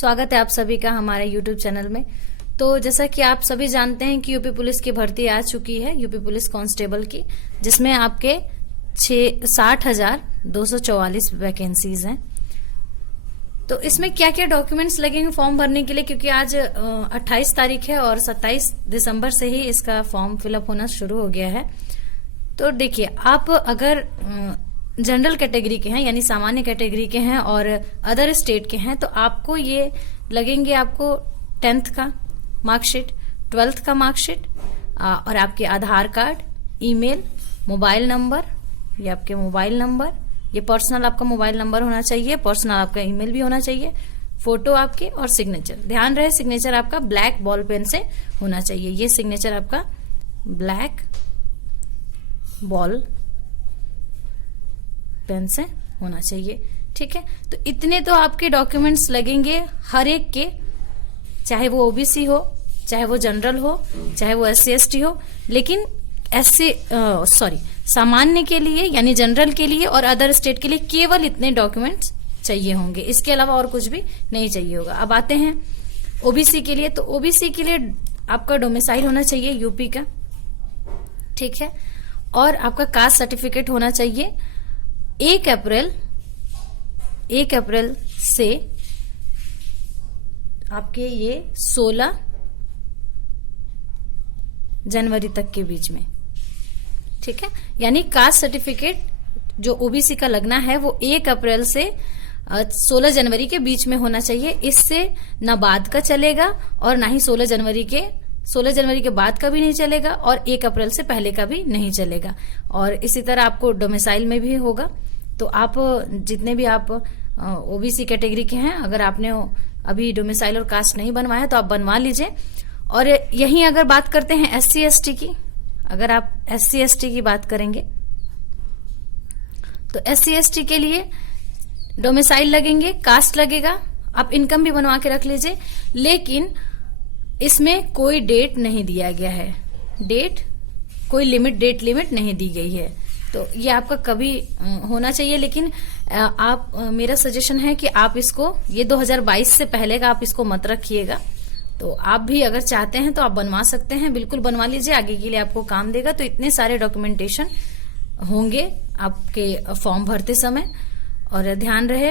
स्वागत है आप सभी का हमारे यूट्यूब चैनल में। तो जैसा कि आप सभी जानते हैं कि यूपी पुलिस की भर्ती आ चुकी है, यूपी पुलिस कांस्टेबल की, जिसमें आपके 60,244 वैकेंसीज हैं। तो इसमें क्या क्या डॉक्यूमेंट्स लगेंगे फॉर्म भरने के लिए, क्योंकि आज 28 तारीख है और 27 दिसंबर से ही इसका फॉर्म फिलअप होना शुरू हो गया है। तो देखिए, आप अगर जनरल कैटेगरी के हैं यानी सामान्य कैटेगरी के हैं और अदर स्टेट के हैं, तो आपको ये लगेंगे, आपको 10th का मार्कशीट, 12th का मार्कशीट और आपके आधार कार्ड, ईमेल, मोबाइल नंबर, ये आपके मोबाइल नंबर, ये पर्सनल आपका मोबाइल नंबर होना चाहिए, पर्सनल आपका ईमेल भी होना चाहिए, फोटो आपके और सिग्नेचर। ध्यान रहे, सिग्नेचर आपका ब्लैक बॉल पेन से होना चाहिए। ये सिग्नेचर आपका ब्लैक बॉल पेन से होना चाहिए, ठीक है। तो इतने तो आपके डॉक्यूमेंट्स लगेंगे हर एक के, चाहे वो ओबीसी हो, चाहे वो जनरल हो, चाहे वो SC ST हो। लेकिन सामान्य के लिए यानी जनरल के लिए और अदर स्टेट के लिए केवल इतने डॉक्यूमेंट्स चाहिए होंगे, इसके अलावा और कुछ भी नहीं चाहिए होगा। अब आते हैं ओबीसी के लिए। तो ओबीसी के लिए आपका डोमिसाइल होना चाहिए यूपी का, ठीक है, और आपका कास्ट सर्टिफिकेट होना चाहिए 1 अप्रैल से आपके ये 16 जनवरी तक के बीच में, ठीक है। यानी कास्ट सर्टिफिकेट जो ओबीसी का लगना है वो 1 अप्रैल से 16 जनवरी के बीच में होना चाहिए। इससे ना बाद का चलेगा और ना ही 16 जनवरी के बाद का भी नहीं चलेगा और 1 अप्रैल से पहले का भी नहीं चलेगा। और इसी तरह आपको डोमिसाइल में भी होगा। तो आप जितने भी आप ओबीसी कैटेगरी के हैं, अगर आपने अभी डोमिसाइल और कास्ट नहीं बनवाया तो आप बनवा लीजिए। और यहीं अगर बात करते हैं SC ST की, अगर आप SC ST की बात करेंगे तो SC ST के लिए डोमिसाइल लगेंगे, कास्ट लगेगा, आप इनकम भी बनवा के रख लीजिए। लेकिन इसमें कोई डेट नहीं दिया गया है, कोई डेट लिमिट नहीं दी गई है। तो ये आपका कभी होना चाहिए। लेकिन मेरा सजेशन है कि आप इसको, ये 2022 से पहले का आप इसको मत रखिएगा। तो आप भी अगर चाहते हैं तो आप बनवा सकते हैं, बिल्कुल बनवा लीजिए, आगे के लिए आपको काम देगा। तो इतने सारे डॉक्यूमेंटेशन होंगे आपके फॉर्म भरते समय। और ध्यान रहे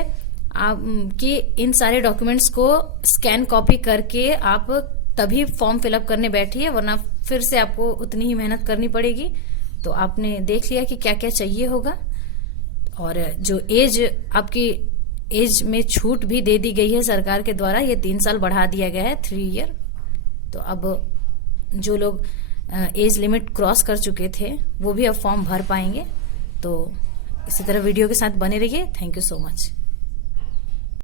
आप कि इन सारे डॉक्यूमेंट्स को स्कैन कॉपी करके आप तभी फॉर्म फिलअप करने बैठिए, वरना फिर से आपको उतनी ही मेहनत करनी पड़ेगी। तो आपने देख लिया कि क्या क्या चाहिए होगा। और जो आपकी एज में छूट भी दे दी गई है सरकार के द्वारा, ये 3 साल बढ़ा दिया गया है, 3 ईयर। तो अब जो लोग एज लिमिट क्रॉस कर चुके थे वो भी अब फॉर्म भर पाएंगे। तो इसी तरह वीडियो के साथ बने रहिए। Thank you so much.